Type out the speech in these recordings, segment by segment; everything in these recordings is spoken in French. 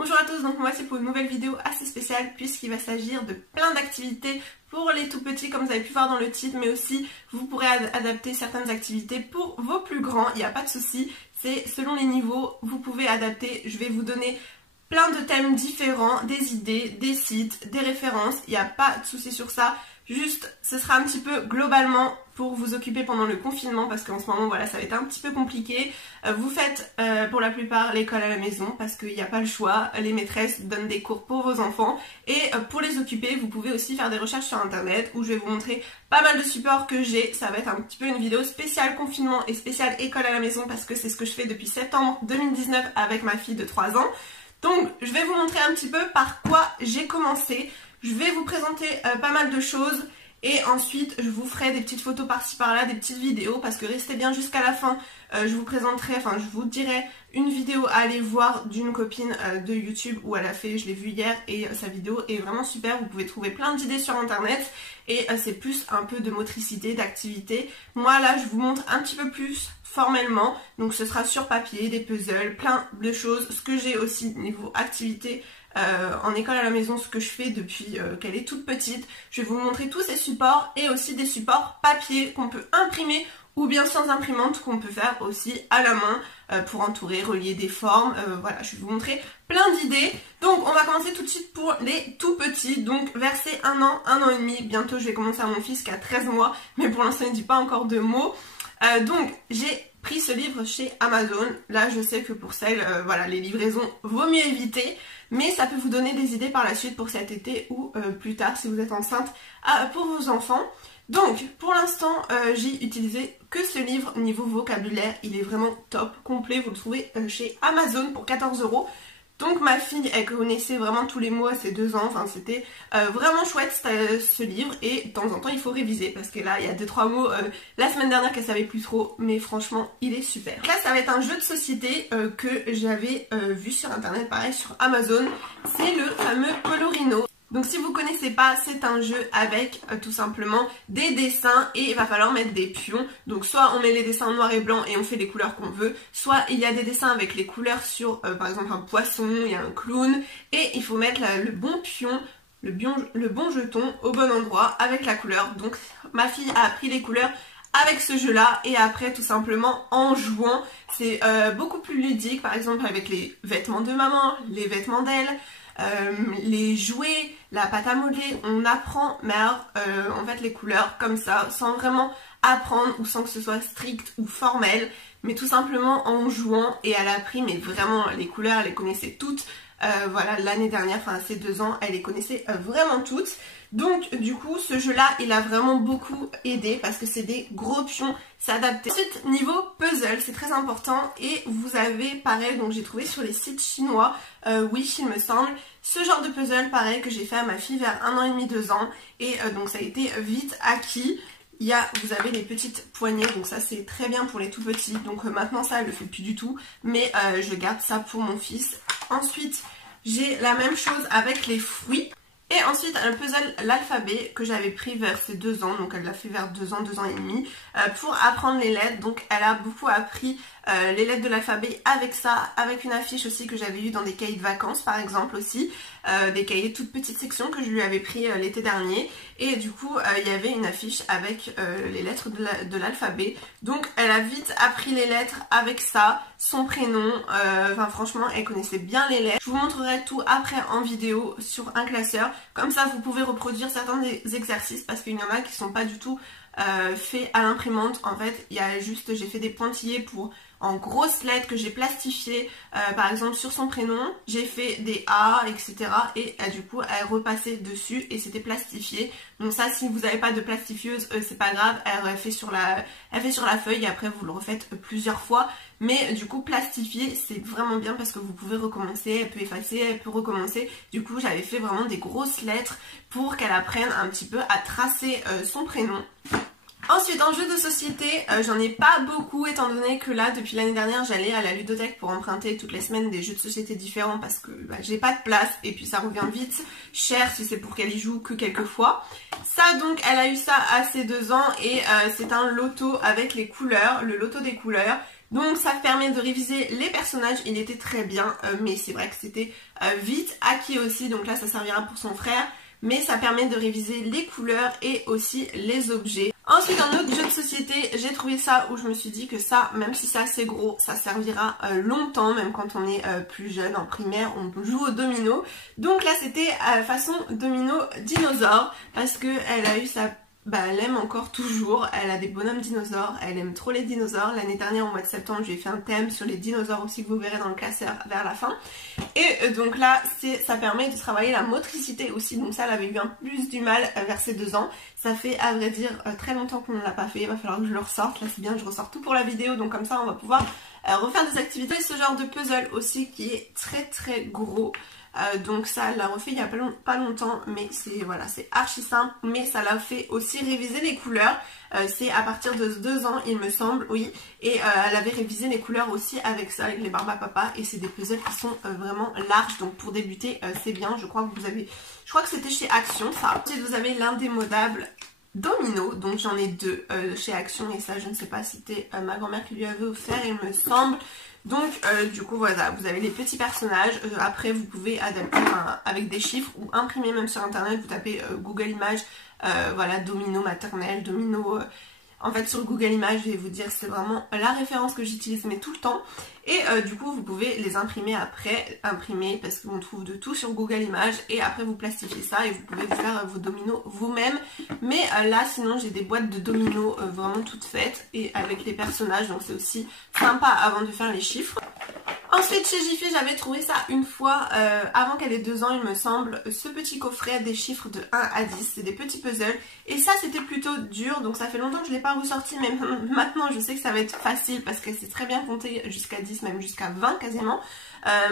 Bonjour à tous, donc moi c'est pour une nouvelle vidéo assez spéciale puisqu'il va s'agir de plein d'activités pour les tout petits comme vous avez pu voir dans le titre, mais aussi vous pourrez adapter certaines activités pour vos plus grands, il n'y a pas de souci, c'est selon les niveaux, vous pouvez adapter, je vais vous donner plein de thèmes différents, des idées, des sites, des références, il n'y a pas de souci sur ça. Juste, ce sera un petit peu globalement pour vous occuper pendant le confinement parce qu'en ce moment, voilà, ça va être un petit peu compliqué. Vous faites pour la plupart l'école à la maison parce qu'il n'y a pas le choix. Les maîtresses donnent des cours pour vos enfants et pour les occuper, vous pouvez aussi faire des recherches sur internet où je vais vous montrer pas mal de supports que j'ai. Ça va être un petit peu une vidéo spéciale confinement et spéciale école à la maison parce que c'est ce que je fais depuis septembre 2019 avec ma fille de 3 ans. Donc, je vais vous montrer un petit peu par quoi j'ai commencé. Je vais vous présenter pas mal de choses et ensuite je vous ferai des petites photos par-ci par-là, des petites vidéos parce que restez bien jusqu'à la fin. Je vous présenterai, enfin je vous dirai une vidéo à aller voir d'une copine de YouTube où elle a fait, je l'ai vue hier et sa vidéo est vraiment super. Vous pouvez trouver plein d'idées sur internet et c'est plus un peu de motricité, d'activité. Moi là je vous montre un petit peu plus formellement, donc ce sera sur papier, des puzzles, plein de choses, ce que j'ai aussi niveau activité en école à la maison, ce que je fais depuis qu'elle est toute petite. Je vais vous montrer tous ces supports et aussi des supports papier qu'on peut imprimer ou bien sans imprimante qu'on peut faire aussi à la main pour entourer, relier des formes. Voilà, je vais vous montrer plein d'idées. Donc on va commencer tout de suite pour les tout petits, donc versé 1 an, 1 an et demi. Bientôt je vais commencer à mon fils qui a 13 mois, mais pour l'instant il ne dit pas encore de mots. Donc j'ai pris ce livre chez Amazon. Là je sais que pour celles, voilà, les livraisons vaut mieux éviter, mais ça peut vous donner des idées par la suite pour cet été ou plus tard si vous êtes enceinte pour vos enfants. Donc pour l'instant j'ai utilisé que ce livre. Niveau vocabulaire il est vraiment top, complet, vous le trouvez chez Amazon pour 14 €. Donc ma fille elle connaissait vraiment tous les mots à ses 2 ans, enfin c'était vraiment chouette ce livre et de temps en temps il faut réviser parce que là il y a 2-3 mots la semaine dernière qu'elle savait plus trop, mais franchement il est super. Là ça va être un jeu de société que j'avais vu sur internet, pareil sur Amazon, c'est le fameux Colorino. Donc si vous connaissez pas, c'est un jeu avec tout simplement des dessins et il va falloir mettre des pions. Donc soit on met les dessins en noir et blanc et on fait les couleurs qu'on veut, soit il y a des dessins avec les couleurs sur par exemple un poisson, il y a un clown et il faut mettre le bon pion, le bon jeton au bon endroit avec la couleur. Donc ma fille a appris les couleurs avec ce jeu là et après tout simplement en jouant, c'est beaucoup plus ludique, par exemple avec les vêtements de maman, les vêtements d'elle, les jouets, la pâte à modeler, on apprend, mais alors, en fait les couleurs comme ça, sans vraiment apprendre ou sans que ce soit strict ou formel, mais tout simplement en jouant. Et elle a appris, mais vraiment les couleurs elle les connaissait toutes, voilà, l'année dernière, enfin à ses 2 ans, elle les connaissait vraiment toutes. Donc du coup ce jeu là il a vraiment beaucoup aidé parce que c'est des gros pions, c'est adapté. Ensuite niveau puzzle c'est très important et vous avez pareil, donc j'ai trouvé sur les sites chinois, Wish il me semble, ce genre de puzzle pareil que j'ai fait à ma fille vers 1 an et demi, 2 ans et donc ça a été vite acquis. Vous avez les petites poignées, donc ça c'est très bien pour les tout petits, donc maintenant ça elle le fait plus du tout, mais je garde ça pour mon fils. Ensuite j'ai la même chose avec les fruits. Et ensuite le puzzle l'alphabet que j'avais pris vers ses 2 ans, donc elle l'a fait vers 2 ans, 2 ans et demi, pour apprendre les lettres. Donc elle a beaucoup appris les lettres de l'alphabet avec ça, avec une affiche aussi que j'avais eue dans des cahiers de vacances par exemple aussi, des cahiers toutes petites sections que je lui avais pris l'été dernier. Et du coup il y avait une affiche avec les lettres de l'alphabet. Donc elle a vite appris les lettres avec ça, son prénom, enfin franchement elle connaissait bien les lettres. Je vous montrerai tout après en vidéo sur un classeur. Comme ça vous pouvez reproduire certains des exercices parce qu'il y en a qui sont pas du tout faits à l'imprimante. En fait il y a juste, j'ai fait des pointillés pour en grosses lettres que j'ai plastifiées, par exemple sur son prénom j'ai fait des A etc et du coup elle repassait dessus et c'était plastifié. Donc ça si vous n'avez pas de plastifieuse c'est pas grave, elle fait sur la feuille et après vous le refaites plusieurs fois. Mais du coup plastifier c'est vraiment bien parce que vous pouvez recommencer, elle peut effacer, elle peut recommencer. Du coup j'avais fait vraiment des grosses lettres pour qu'elle apprenne un petit peu à tracer son prénom. Ensuite en jeu de société, j'en ai pas beaucoup étant donné que là depuis l'année dernière j'allais à la ludothèque pour emprunter toutes les semaines des jeux de société différents parce que j'ai pas de place et puis ça revient vite cher si c'est pour qu'elle y joue que quelques fois. Ça donc elle a eu ça à ses 2 ans et c'est un loto avec les couleurs, le loto des couleurs Donc ça permet de réviser les personnages, il était très bien, mais c'est vrai que c'était vite acquis aussi, donc là ça servira pour son frère. Mais ça permet de réviser les couleurs et aussi les objets. Ensuite, un autre jeu de société, j'ai trouvé ça où je me suis dit que ça, même si c'est assez gros, ça servira longtemps, même quand on est plus jeune, en primaire, on joue au domino. Donc là, c'était façon domino dinosaure, parce qu'elle a eu sa... Bah, elle aime encore toujours, elle a des bonhommes dinosaures, elle aime trop les dinosaures. L'année dernière au mois de septembre, j'ai fait un thème sur les dinosaures aussi que vous verrez dans le classeur vers la fin. Et donc là, ça permet de travailler la motricité aussi, donc ça elle avait eu un plus du mal vers ses 2 ans. Ça fait à vrai dire très longtemps qu'on ne l'a pas fait, il va falloir que je le ressorte, là c'est bien, je ressors tout pour la vidéo, donc comme ça on va pouvoir refaire des activités. Ce genre de puzzle aussi qui est très très gros. Donc ça elle l'a refait il y a pas longtemps, mais c'est voilà, c'est archi simple, mais ça l'a fait aussi réviser les couleurs. C'est à partir de 2 ans il me semble, oui, et elle avait révisé les couleurs aussi avec ça, avec les barbes à papa, et c'est des puzzles qui sont vraiment larges, donc pour débuter c'est bien. Je crois que c'était chez Action ça. Ensuite vous avez l'indémodable domino, donc j'en ai 2 chez Action, et ça je ne sais pas si c'était ma grand-mère qui lui avait offert il me semble. Donc du coup voilà, vous avez les petits personnages, après vous pouvez adapter avec des chiffres ou imprimer même sur internet, vous tapez Google Images, voilà, domino maternelle, domino... En fait sur Google Images, je vais vous dire, c'est vraiment la référence que j'utilise mais tout le temps. Et du coup vous pouvez les imprimer après, parce qu'on trouve de tout sur Google Images. Et après vous plastifiez ça et vous pouvez vous faire vos dominos vous-même. Mais là sinon j'ai des boîtes de dominos vraiment toutes faites et avec les personnages, donc c'est aussi sympa avant de faire les chiffres. Ensuite chez Jiffy j'avais trouvé ça une fois avant qu'elle ait 2 ans il me semble, ce petit coffret des chiffres de 1 à 10, c'est des petits puzzles et ça c'était plutôt dur, donc ça fait longtemps que je ne l'ai pas ressorti, mais maintenant je sais que ça va être facile parce que c'est très bien compté jusqu'à 10, même jusqu'à 20 quasiment,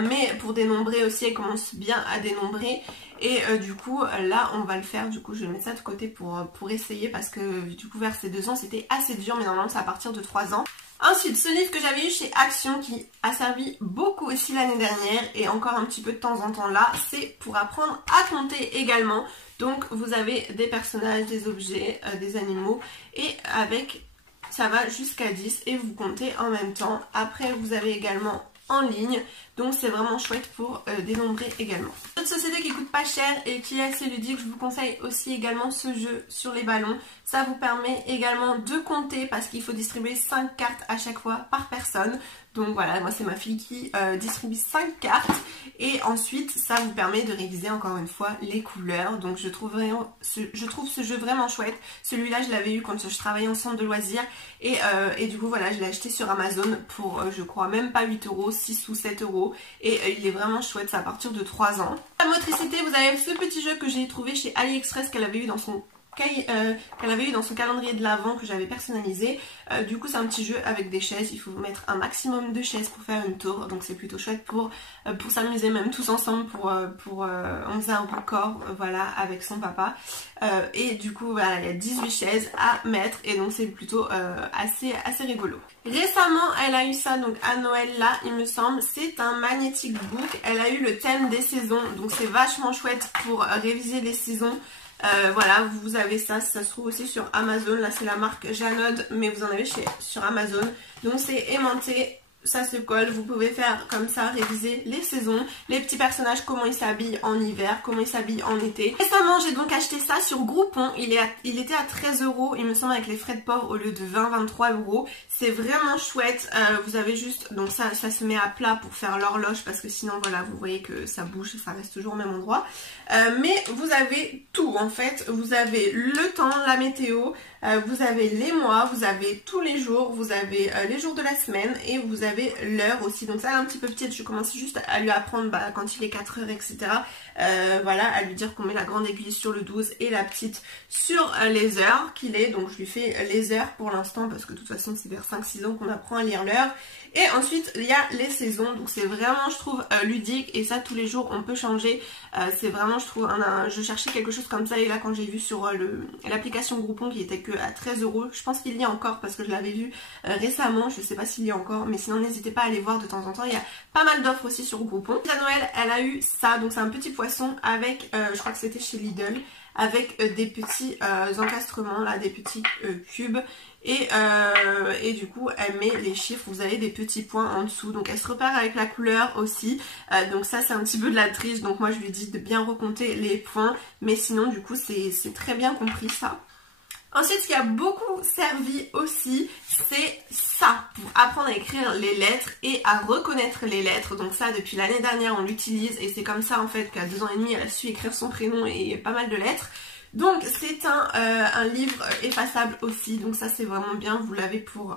mais pour dénombrer aussi elle commence bien à dénombrer. Et du coup là on va le faire, du coup je vais mettre ça de côté pour essayer, parce que du coup vers ses 2 ans c'était assez dur, mais normalement c'est à partir de 3 ans. Ensuite, ce livre que j'avais eu chez Action qui a servi beaucoup aussi l'année dernière et encore un petit peu de temps en temps là, c'est pour apprendre à compter également. Donc vous avez des personnages, des objets, des animaux, et avec ça va jusqu'à 10 et vous comptez en même temps. Après vous avez également en ligne, donc c'est vraiment chouette pour dénombrer également. Une autre société qui coûte pas cher et qui est assez ludique, je vous conseille aussi également ce jeu sur les ballons. Ça vous permet également de compter parce qu'il faut distribuer 5 cartes à chaque fois par personne. Donc voilà, moi c'est ma fille qui distribue 5 cartes et ensuite ça vous permet de réviser encore une fois les couleurs. Donc je trouve ce jeu vraiment chouette. Celui-là je l'avais eu quand je travaillais en centre de loisirs et du coup voilà, je l'ai acheté sur Amazon pour je crois même pas 8 €, 6 ou 7 € et il est vraiment chouette, c'est à partir de 3 ans. La motricité, vous avez ce petit jeu que j'ai trouvé chez AliExpress qu'elle avait eu dans son calendrier de l'Avent que j'avais personnalisé. Du coup c'est un petit jeu avec des chaises, il faut mettre un maximum de chaises pour faire une tour, donc c'est plutôt chouette pour s'amuser même tous ensemble, on faisait un record voilà avec son papa et du coup voilà, il y a 18 chaises à mettre et donc c'est plutôt assez rigolo. Récemment elle a eu ça donc à Noël là il me semble, c'est un magnetic book, elle a eu le thème des saisons, donc c'est vachement chouette pour réviser les saisons. Voilà, vous avez ça se trouve aussi sur Amazon, là c'est la marque Janod, mais vous en avez sur Amazon, donc c'est aimanté, ça se colle, vous pouvez faire comme ça, réviser les saisons, les petits personnages, comment ils s'habillent en hiver, comment ils s'habillent en été. Récemment j'ai donc acheté ça sur Groupon, il était à 13 €, il me semble, avec les frais de port au lieu de 20-23 €. C'est vraiment chouette, vous avez juste, donc ça se met à plat pour faire l'horloge parce que sinon voilà vous voyez que ça bouge, ça reste toujours au même endroit. Mais vous avez tout en fait, vous avez le temps, la météo, vous avez les mois, vous avez tous les jours, vous avez les jours de la semaine et vous avez l'heure aussi. Donc ça elle est un petit peu petite, je commence juste à lui apprendre quand il est 4 h etc. Voilà, à lui dire qu'on met la grande aiguille sur le 12 et la petite sur les heures qu'il est. Donc je lui fais les heures pour l'instant parce que de toute façon c'est vers 5-6 ans qu'on apprend à lire l'heure. Et ensuite il y a les saisons, donc c'est vraiment je trouve ludique et ça tous les jours on peut changer. C'est vraiment je trouve, je cherchais quelque chose comme ça et là quand j'ai vu sur l'application Groupon qui était que à 13 €, je pense qu'il y a encore parce que je l'avais vu récemment, je sais pas s'il y a encore, mais sinon n'hésitez pas à aller voir de temps en temps, il y a pas mal d'offres aussi sur Groupon. À Noël elle a eu ça, donc c'est un petit poisson avec, je crois que c'était chez Lidl, avec des petits encastrements là, des petits cubes et du coup elle met les chiffres, vous avez des petits points en dessous, donc elle se repère avec la couleur aussi, donc ça c'est un petit peu de la triche, donc moi je lui dis de bien recompter les points, mais sinon du coup c'est très bien compris ça. Ensuite, ce qui a beaucoup servi aussi, c'est ça, pour apprendre à écrire les lettres et à reconnaître les lettres. Donc ça, depuis l'année dernière, on l'utilise et c'est comme ça en fait qu'à 2 ans et demi, elle a su écrire son prénom et pas mal de lettres. Donc c'est un livre effaçable aussi, donc ça c'est vraiment bien, vous l'avez pour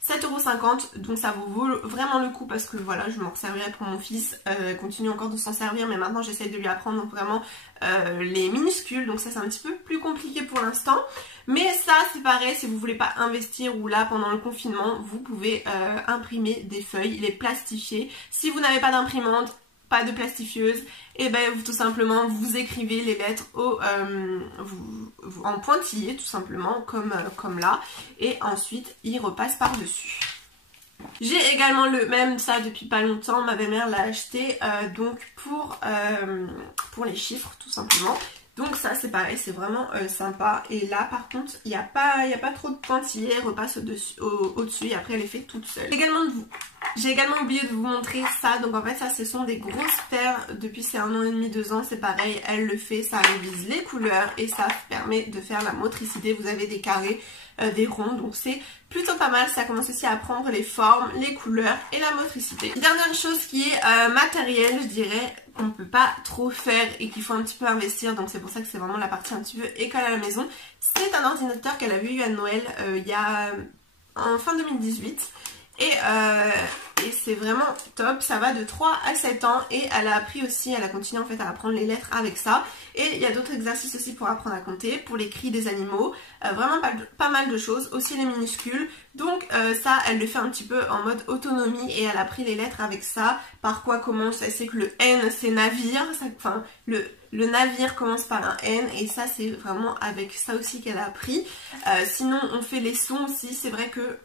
7,50 €, donc ça vous vaut vraiment le coup parce que voilà, je m'en servirai pour mon fils, continue encore de s'en servir, mais maintenant j'essaye de lui apprendre vraiment les minuscules, donc ça c'est un petit peu plus compliqué pour l'instant. Mais ça c'est pareil, si vous voulez pas investir ou là pendant le confinement, vous pouvez imprimer des feuilles, les plastifier. Si vous n'avez pas d'imprimante, pas de plastifieuse, et ben tout simplement vous écrivez les lettres en pointillé tout simplement comme là, et ensuite il repasse par dessus. J'ai également le même, ça depuis pas longtemps, ma belle-mère l'a acheté donc pour les chiffres tout simplement. Donc ça c'est pareil, c'est vraiment sympa. Et là par contre il n'y a pas trop de pointillés, elle repasse au-dessus et après elle est faite toute seule. J'ai également oublié de vous montrer ça. Donc en fait ça ce sont des grosses paires depuis c'est 1 an et demi, 2 ans, c'est pareil, elle le fait, ça révise les couleurs et ça permet de faire la motricité. Vous avez des carrés, des ronds, donc c'est plutôt pas mal. Ça commence aussi à apprendre les formes, les couleurs et la motricité. Dernière chose qui est matérielle, je dirais, qu'on ne peut pas trop faire et qu'il faut un petit peu investir, donc c'est pour ça que c'est vraiment la partie un petit peu école à la maison. C'est un ordinateur qu'elle avait eu à Noël en fin 2018 et c'est vraiment top, ça va de 3 à 7 ans et elle a appris aussi, elle a continué en fait à apprendre les lettres avec ça. Et il y a d'autres exercices aussi pour apprendre à compter, pour les cris des animaux, vraiment pas mal de choses, aussi les minuscules. Donc ça elle le fait un petit peu en mode autonomie et elle a appris les lettres avec ça. Par quoi commence, elle sait que le N c'est navire, enfin le navire commence par un N et ça c'est vraiment avec ça aussi qu'elle a appris. Sinon on fait les sons aussi, c'est vrai que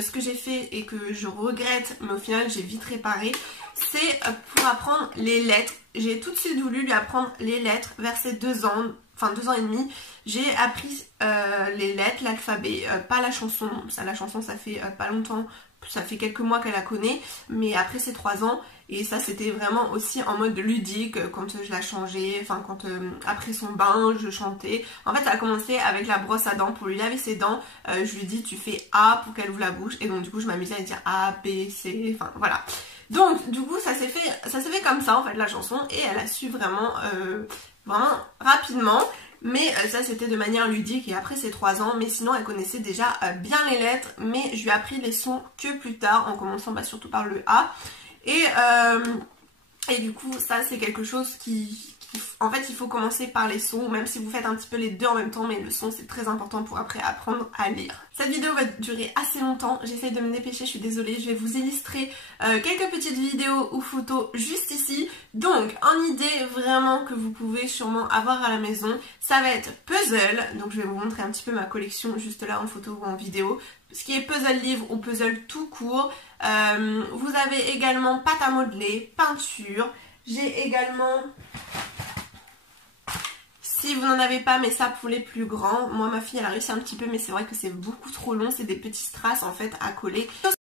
ce que j'ai fait et que je regrette, mais au final j'ai vite réparé, c'est pour apprendre les lettres. J'ai tout de suite voulu lui apprendre les lettres vers ses 2 ans, enfin 2 ans et demi. J'ai appris les lettres, l'alphabet, pas la chanson. Ça, la chanson ça fait pas longtemps, ça fait quelques mois qu'elle la connaît, mais après ses 3 ans. Et ça c'était vraiment aussi en mode ludique quand je la changeais, enfin quand après son bain je chantais. En fait ça a commencé avec la brosse à dents pour lui laver ses dents. Je lui dis tu fais A pour qu'elle ouvre la bouche et donc du coup je m'amusais à dire A, B, C, enfin voilà. Donc du coup ça s'est fait comme ça en fait la chanson et elle a su vraiment rapidement. Mais ça c'était de manière ludique et après ses 3 ans, mais sinon elle connaissait déjà bien les lettres, mais je lui ai appris les sons que plus tard en commençant surtout par le A. Et du coup ça c'est quelque chose en fait il faut commencer par les sons, même si vous faites un petit peu les deux en même temps, mais le son c'est très important pour après apprendre à lire. Cette vidéo va durer assez longtemps, j'essaye de me dépêcher, je suis désolée, je vais vous illustrer quelques petites vidéos ou photos juste ici. Donc en idée vraiment que vous pouvez sûrement avoir à la maison, ça va être puzzle, donc je vais vous montrer un petit peu ma collection juste là en photo ou en vidéo. Ce qui est puzzle livre ou puzzle tout court. Vous avez également pâte à modeler, peinture. J'ai également, si vous n'en avez pas, mais ça pour les plus grands, moi ma fille elle a réussi un petit peu mais c'est vrai que c'est beaucoup trop long, c'est des petits strass en fait à coller. Chose